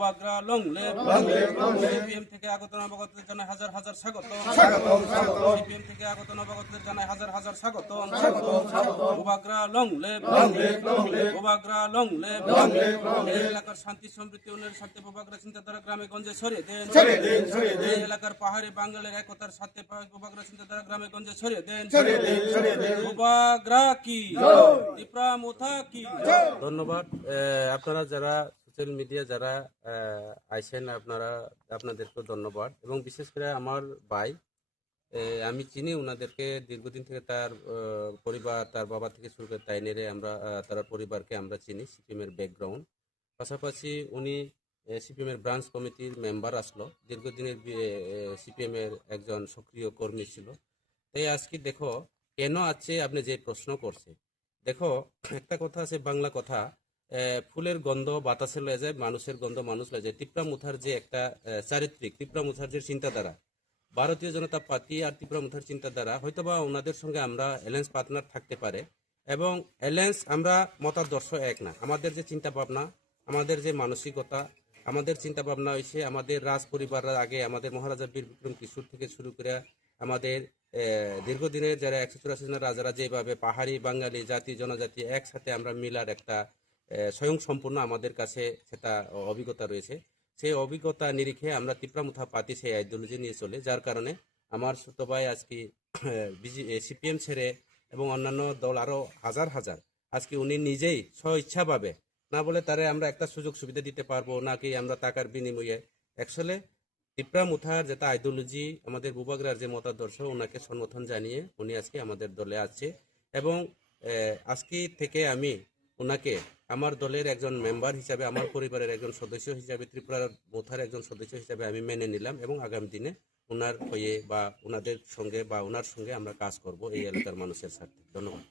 বুবাগ্রা লংলে CPM থেকে আগত নবাগতদের জানাই হাজার হাজার স্বাগত। সিপিএম থেকে আগত নবাগতদের জানাই হাজার হাজার স্বাগত। বুবাগ্রা লংলে বুবাগ্রা লংলে এই এলাকার শান্তি সমৃদ্ধি উন্নয়নের সাথে বুবাগ্রা চিন্তাধারা গ্রামে গঞ্জে ছড়িয়ে দেন। এই এলাকার পাহাড়ি বাঙালির একতার সাথে বুবাগ্রা চিন্তাধারা গ্রামে গঞ্জে ছড়িয়ে দেন। বুবাগ্রা কি ত্রিপুরা মুথা কি। ধন্যবাদ। আপনারা যারা সোশ্যাল মিডিয়া যারা আইছেন আপনাদেরকে ধন্যবাদ, এবং বিশেষ করে আমার ভাই, আমি চিনি ওনাদেরকে দীর্ঘদিন থেকে। তার পরিবার, তার বাবা থেকে শুরু করে তাই নেড়ে আমরা তার পরিবারকে আমরা চিনি, সিপিএমের ব্যাকগ্রাউন্ড। পাশাপাশি উনি সিপিএমের ব্রাঞ্চ কমিটির মেম্বার আসলো, দীর্ঘদিনের সিপিএমের একজন সক্রিয় কর্মী ছিল। তাই আজকে দেখো কেন আছে আপনি যে প্রশ্ন করছে, দেখো একটা কথা আছে, বাংলা কথা, ফুলের গন্ধ বাতাসে লয়ে যায়, মানুষের গন্ধ মানুষ লয়ে যায়। ত্রিপুরা মুথার যে একটা চারিত্রিক, ত্রিপুরা মুথার যে চিন্তাধারা, ভারতীয় জনতা পার্টি আর ত্রিপুরা মুথার চিন্তাধারা, হয়তোবা ওনাদের সঙ্গে আমরা অ্যালায়েন্স পার্টনার থাকতে পারে, এবং অ্যালায়েন্স আমরা মতাদর্শ এক না। আমাদের যে চিন্তা ভাবনা, আমাদের যে মানসিকতা, আমাদের চিন্তা ভাবনা হয়েছে আমাদের রাজ পরিবারের আগে আমাদের মহারাজা বীর বিক্রম কিশোর থেকে শুরু করে আমাদের দীর্ঘদিনের যারা 184 জনের রাজারা যেভাবে পাহাড়ি বাঙালি জাতি জনজাতি একসাথে আমরা মিলার একটা স্বয়ং সম্পূর্ণ আমাদের কাছে সেটা অভিজ্ঞতা রয়েছে। সেই অভিজ্ঞতা নিরিখে আমরা ত্রিপুরা মুথা পার্টি সেই আইডিওলজি নিয়ে চলে, যার কারণে আমার ছোট ভাই আজকে সিপিএম ছেড়ে এবং অন্যান্য দল আরও হাজার হাজার, আজকে উনি নিজেই স্বইচ্ছাভাবে, না বলে তারে আমরা একটা সুযোগ সুবিধা দিতে পারবো নাকি আমরা টাকার বিনিময়ে, অ্যাকচুয়ালি ত্রিপুরা মুথার যেটা আইডিওলজি, আমাদের বুবাগ্রার যে মতাদর্শ, ওনাকে সমর্থন জানিয়ে উনি আজকে আমাদের দলে আছে। এবং আজকে থেকে আমি ওনাকে আমার দলের একজন মেম্বার হিসাবে, আমার পরিবারের একজন সদস্য হিসাবে, ত্রিপুরার মুথার একজন সদস্য হিসাবে আমি মেনে নিলাম, এবং আগামী দিনে ওনার হয়ে বা ওনাদের সঙ্গে বা ওনার সঙ্গে আমরা কাজ করব এই এলাকার মানুষের সাথে। ধন্যবাদ।